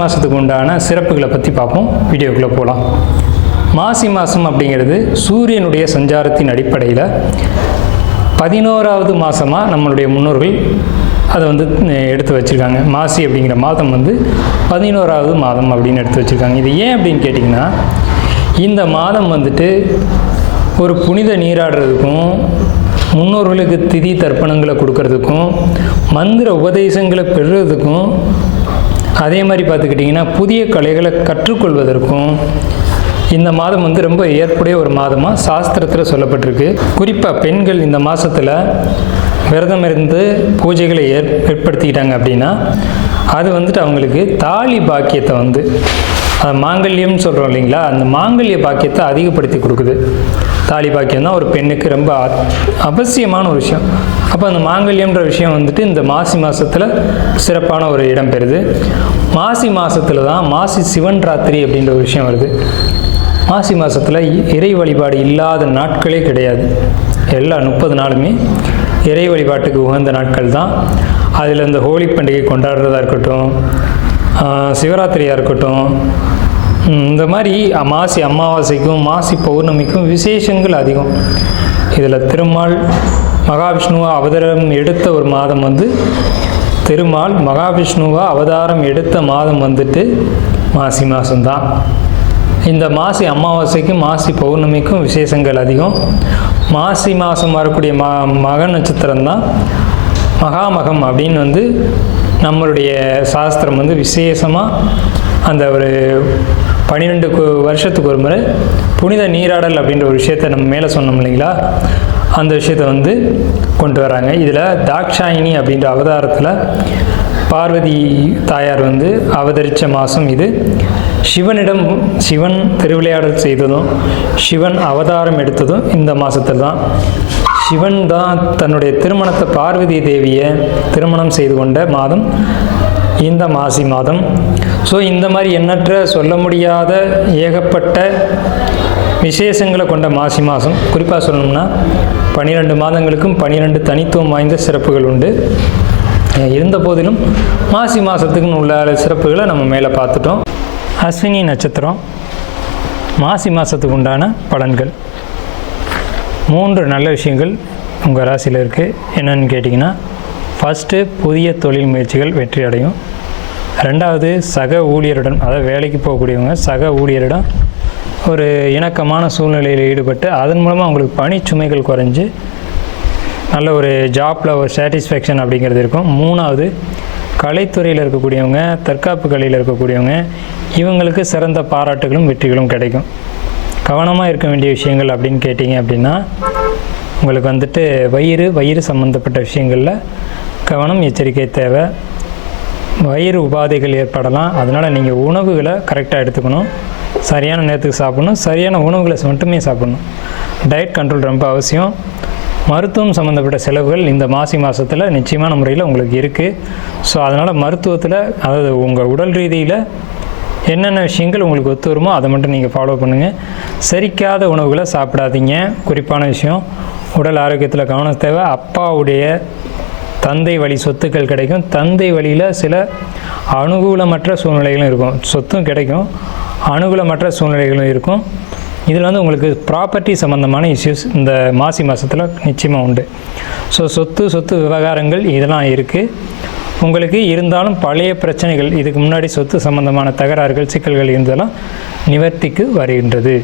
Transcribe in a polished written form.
மாதத்துக்கு உண்டான சிறப்புகளை பற்றி பார்ப்போம். வீடியோக்குள்ளே போகலாம். மாசி மாதம் அப்படிங்கிறது சூரியனுடைய சஞ்சாரத்தின் அடிப்படையில் 11வது மாதமாக நம்மளுடைய முன்னோர்கள் அதை எடுத்து வச்சுருக்காங்க. மாசி அப்படிங்கிற மாதம் 11வது மாதம் அப்படின்னு எடுத்து வச்சுருக்காங்க. இது ஏன் அப்படின்னு கேட்டிங்கன்னா, இந்த மாதம் ஒரு புனித நீராடுறதுக்கும், முன்னோர்களுக்கு திதி தர்ப்பணங்களை கொடுக்கறதுக்கும், மந்திர உபதேசங்களை பெறுறதுக்கும், அதே மாதிரி பார்த்துக்கிட்டிங்கன்னா புதிய கலைகளை கற்றுக்கொள்வதற்கும் இந்த மாதம் ரொம்ப ஏற்புடைய ஒரு மாதமாக சாஸ்திரத்தில் சொல்லப்பட்டிருக்கு. குறிப்பாக பெண்கள் இந்த மாதத்தில் விரதம் இருந்து பூஜைகளை ஏற்படுத்திக்கிட்டாங்க அப்படின்னா அது அவங்களுக்கு தாலி பாக்கியத்தை மாங்கல்யம்னு சொல்கிறோம் இல்லைங்களா, அந்த மாங்கல்ய பாக்கியத்தை அதிகப்படுத்தி கொடுக்குது. தாலி பாக்கியம் தான் ஒரு பெண்ணுக்கு ரொம்ப அவசியமான ஒரு விஷயம். அப்போ அந்த மாங்கல்யம்ன்ற விஷயம் இந்த மாசி மாதத்தில் சிறப்பான ஒரு இடம் பெறுது. மாசி மாதத்தில் தான் மாசி சிவன் ராத்திரி அப்படின்ற ஒரு விஷயம் வருது. மாசி மாதத்தில் இறை வழிபாடு இல்லாத நாட்களே கிடையாது. எல்லா 30 நாளுமே இறை வழிபாட்டுக்கு உகந்த நாட்கள் தான். அதில் இந்த ஹோலி பண்டிகை கொண்டாடுறதா இருக்கட்டும், சிவராத்திரியாக இருக்கட்டும், இந்த மாதிரி மாசி அமாவாசைக்கும் மாசி பௌர்ணமிக்கும் விசேஷங்கள் அதிகம். இதில் திருமால் மகாவிஷ்ணுவா அவதாரம் எடுத்த ஒரு மாதம் திருமால் மகாவிஷ்ணுவா அவதாரம் எடுத்த மாதம் மாசி மாதம்தான். இந்த மாசி அமாவாசைக்கும் மாசி பௌர்ணமிக்கும் விசேஷங்கள் அதிகம். மாசி மாதம் வரக்கூடிய மக நட்சத்திரம் தான் மகாமகம் அப்படின்னு நம்மளுடைய சாஸ்திரம் விசேஷமாக அந்த ஒரு 12 வருஷத்துக்கு ஒரு முறை புனித நீராடல் அப்படின்ற ஒரு விஷயத்தை நம்ம மேலே சொன்னோம் இல்லைங்களா, அந்த விஷயத்தை கொண்டு வராங்க. இதில் தாக்ஷாயினி அப்படின்ற அவதாரத்தில் பார்வதி தாயார் அவதரித்த மாதம் இது. சிவன் திருவிளையாடல் செய்ததும் சிவன் அவதாரம் எடுத்ததும் இந்த மாதத்தில் தான். சிவன் தான் தன்னுடைய திருமணத்தை பார்வதி தேவியை திருமணம் செய்து கொண்ட மாதம் இந்த மாசி மாதம். ஸோ இந்த மாதிரி எண்ணற்ற சொல்ல முடியாத ஏகப்பட்ட விசேஷங்களை கொண்ட மாசி மாதம். குறிப்பாக சொல்லணும்னா 12 மாதங்களுக்கும் 12 தனித்துவம் வாய்ந்த சிறப்புகள் உண்டு. இருந்த போதிலும் மாசி மாதத்துக்குன்னு உள்ள சிறப்புகளை நம்ம மேலே பார்த்துட்டோம். அஸ்வினி நட்சத்திரம் மாசி மாதத்துக்கு உண்டான பலன்கள். 3 நல்ல விஷயங்கள் உங்கள் ராசியில் இருக்குது. என்னென்னு கேட்டிங்கன்னா, ஃபஸ்ட்டு புதிய தொழில் முயற்சிகள் வெற்றி அடையும். 2வது சக ஊழியருடன், அதாவது வேலைக்கு போகக்கூடியவங்க சக ஊழியரிடம் ஒரு இணக்கமான சூழ்நிலையில் ஈடுபட்டு அதன் மூலமாக அவங்களுக்கு பணிச்சுமைகள் குறைஞ்சி நல்ல ஒரு ஜாப்பில் ஒரு சாட்டிஸ்ஃபேக்ஷன் அப்படிங்கிறது இருக்கும். 3வது கலைத்துறையில் இருக்கக்கூடியவங்க, தற்காப்பு கலையில் இருக்கக்கூடியவங்க, இவங்களுக்கு சிறந்த பாராட்டுகளும் வெற்றிகளும் கிடைக்கும். கவனமாக இருக்க வேண்டிய விஷயங்கள் அப்படின்னு கேட்டிங்க அப்படின்னா, உங்களுக்கு வயிறு சம்மந்தப்பட்ட விஷயங்களில் கவனம், எச்சரிக்கை தேவை. வயிறு உபாதைகள் ஏற்படலாம். அதனால் நீங்கள் உணவுகளை கரெக்டாக எடுத்துக்கணும், சரியான நேரத்துக்கு சாப்பிடணும், சரியான உணவுகளை மட்டுமே சாப்பிடணும். டயட் கண்ட்ரோல் ரொம்ப அவசியம். மருத்துவம் சம்மந்தப்பட்ட செலவுகள் இந்த மாசி மாதத்தில் நிச்சயமான முறையில் உங்களுக்கு இருக்குது. ஸோ அதனால் மருத்துவத்தில், அதாவது உங்கள் உடல் ரீதியில் என்னென்ன விஷயங்கள் உங்களுக்கு ஒத்து வருமோ அதை மட்டும் நீங்கள் ஃபாலோ பண்ணுங்கள். செரிக்காத உணவுகளை சாப்பிடாதீங்க. குறிப்பான விஷயம், உடல் ஆரோக்கியத்தில் கவனம் தேவை. அப்பாவுடைய தந்தை வழி சொத்துக்கள் கிடைக்கும். தந்தை வழியில் சில அனுகூலமற்ற சூழ்நிலைகளும் இருக்கும். சொத்தும் கிடைக்கும், அனுகூலமற்ற சூழ்நிலைகளும் இருக்கும். இதில் உங்களுக்கு ப்ராப்பர்ட்டி சம்மந்தமான இஷ்யூஸ் இந்த மாசி மாதத்தில் நிச்சயமாக உண்டு. ஸோ சொத்து விவகாரங்கள் இதெல்லாம் இருக்குது உங்களுக்கு. இருந்தாலும் பழைய பிரச்சனைகள், இதுக்கு முன்னாடி சொத்து சம்மந்தமான தகராறுகள், சிக்கல்கள் இருந்தெல்லாம் நிவர்த்திக்கு வருகின்றது.